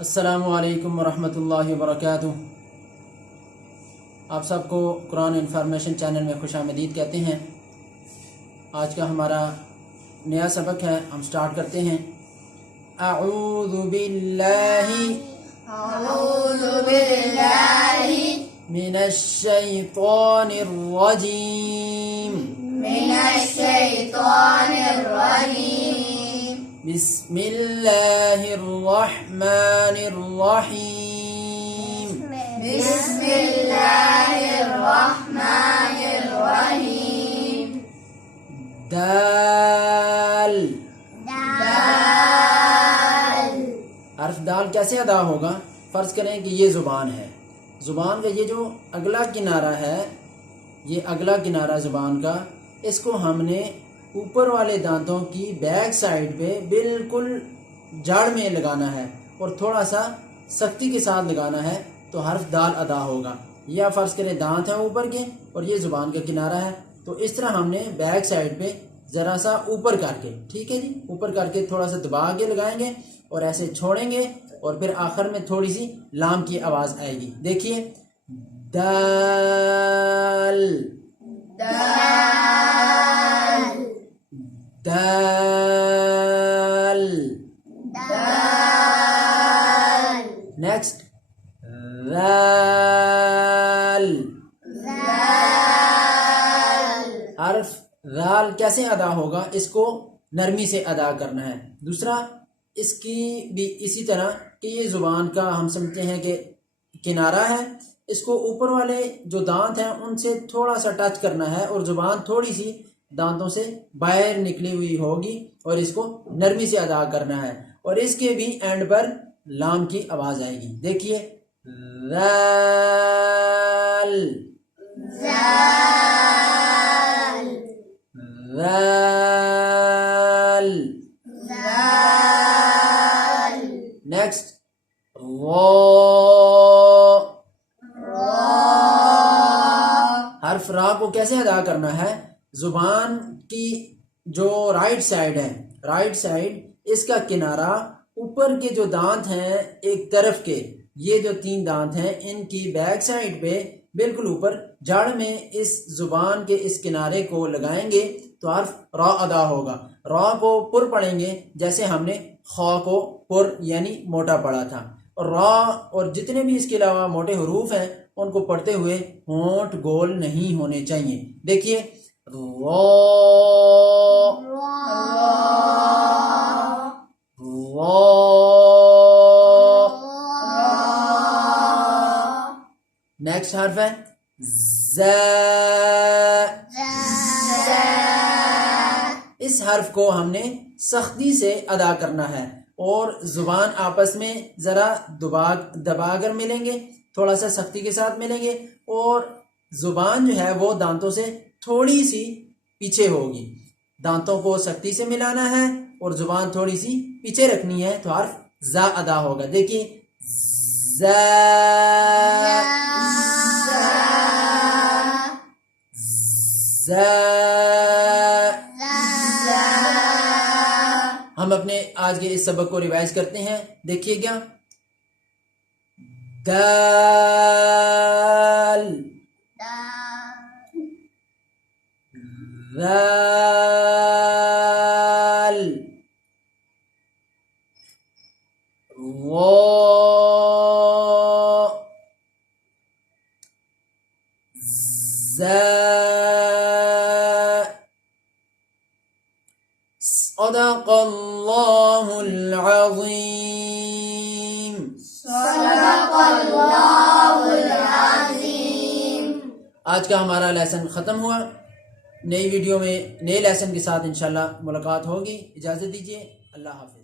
अस्सलामु अलैकुम वरहमतुल्लाहि वबरकातुह। आप सबको कुरान इन्फॉर्मेशन चैनल में खुशामदीद कहते हैं। आज का हमारा नया सबक है, हम स्टार्ट करते हैं। अऊज़ु बिल्लाहि मिनश शैतानिर रजीम बिस्मिल्लाहिर रहमानिर रहीम दाल। हर्फ दाल कैसे अदा होगा? फर्ज करें कि ये ज़ुबान है, ज़ुबान का ये जो अगला किनारा है, ये अगला किनारा ज़ुबान का, इसको हमने ऊपर वाले दांतों की बैक साइड पे बिल्कुल जड़ में लगाना है और थोड़ा सा सख्ती के साथ लगाना है, तो हर्फ दाल अदा होगा। या फर्ज करें दांत है ऊपर के और ये ज़ुबान का किनारा है, तो इस तरह हमने बैक साइड पे ज़रा सा ऊपर करके, ठीक है जी, ऊपर करके थोड़ा सा दबा के लगाएंगे और ऐसे छोड़ेंगे और फिर आखिर में थोड़ी सी लाम की आवाज़ आएगी। देखिए, दाल दाल। नेक्स्ट, राल। हर्फ राल कैसे अदा होगा? इसको नरमी से अदा करना है। दूसरा, इसकी भी इसी तरह कि ये ज़ुबान का हम समझते हैं कि किनारा है, इसको ऊपर वाले जो दांत हैं उनसे थोड़ा सा टच करना है और ज़ुबान थोड़ी सी दांतों से बाहर निकली हुई होगी और इसको नरमी से अदा करना है और इसके भी एंड पर लाम की आवाज़ आएगी। देखिए, राल राल। नेक्स्ट, हर्फ रा को कैसे अदा करना है? जुबान की जो राइट साइड है, राइट साइड, इसका किनारा ऊपर के जो दांत हैं एक तरफ के, ये जो 3 दांत हैं, इनकी बैक साइड पे बिल्कुल ऊपर जड़ में इस जुबान के इस किनारे को लगाएंगे तो हर्फ रा अदा होगा। रा को पुर पढ़ेंगे जैसे हमने खा को पुर यानी मोटा पढ़ा था, और रा और जितने भी इसके अलावा मोटे हरूफ हैं उनको पढ़ते हुए होंठ गोल नहीं होने चाहिए। देखिए, रा नेक्स्ट हर्फ है ज़ा। इस हर्फ को हमने सख्ती से अदा करना है और जुबान आपस में जरा दबाकर मिलेंगे, थोड़ा सा सख्ती के साथ मिलेंगे और जुबान जो है वो दांतों से थोड़ी सी पीछे होगी। दांतों को सख्ती से मिलाना है और जुबान थोड़ी सी पीछे रखनी है, तो हर्फ ज़ा अदा होगा। देखिए, ज़ा ज़ा। हम अपने आज के इस सबक को रिवाइज करते हैं। देखिएगा, दाल राल वो ज़ा। सदक़ल्लाहुल अज़ीम। आज का हमारा लेसन ख़त्म हुआ। नई वीडियो में नए लेसन के साथ इंशाल्लाह मुलाकात होगी। इजाज़त दीजिए। अल्लाह हाफ़िज़।